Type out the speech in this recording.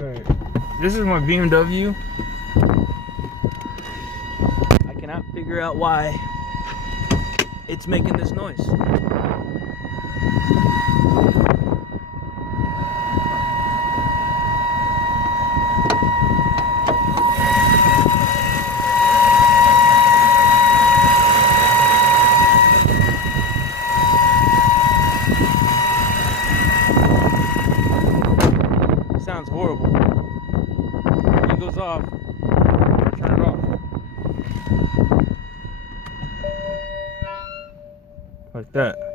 Alright, this is my BMW. I cannot figure out why it's making this noise. Sounds horrible. When it goes off, turn it off. Like that.